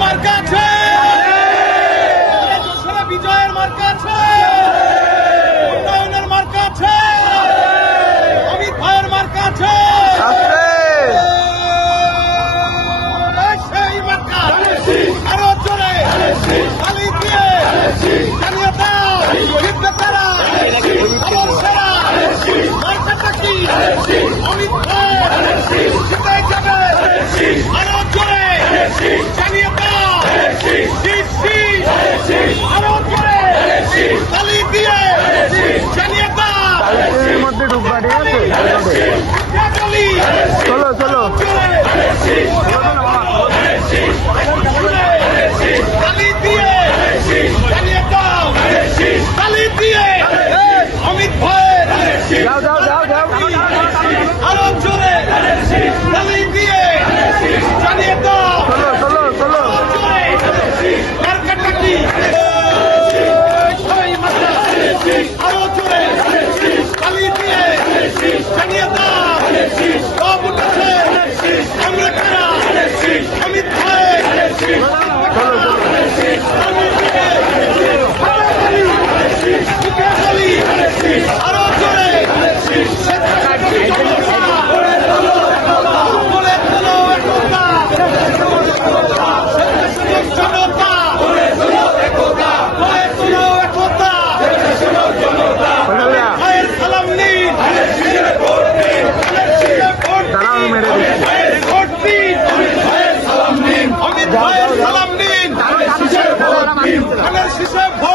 মার্কা আছে, যশোরে বিজয়ের মার্কা আছে, উন্নয়নের মার্কা আছে, অমিত ভাইয়ের মার্কা আছে। সেই মার্কা আরো জোরে তালি দিয়ে জানিয়ে দাও বিপ্লবীরা আমার সেরা মার্কাটা কি অমিত ভাই জিতে যাবে। আরো জোরে জানিয়ে দাও আরো জোরে তালি দিয়ে জানিয়ে দাও মধ্যে ঢুকবা, ঠিক আছে? চলো চলো তালি দিয়ে জানিয়ে দাও তালি দিয়ে অমিত ভাইয়ের যাও যাও যাও যাও আরো জোরে তালি দিয়ে জানিয়ে দাও চলো চলো চলো মার্কাটা কি আরো জোরে তালি দিয়ে জানিয়ে দাও সব উঠেছে আমরা কারা অমিত ভাই আরো জোরে ভাইয়ের সালাম নিন, দাঁড়াও মেরে ভোট দিন, অমিত ভাইয়ের সালাম নিন, ধানের শীষে ভোট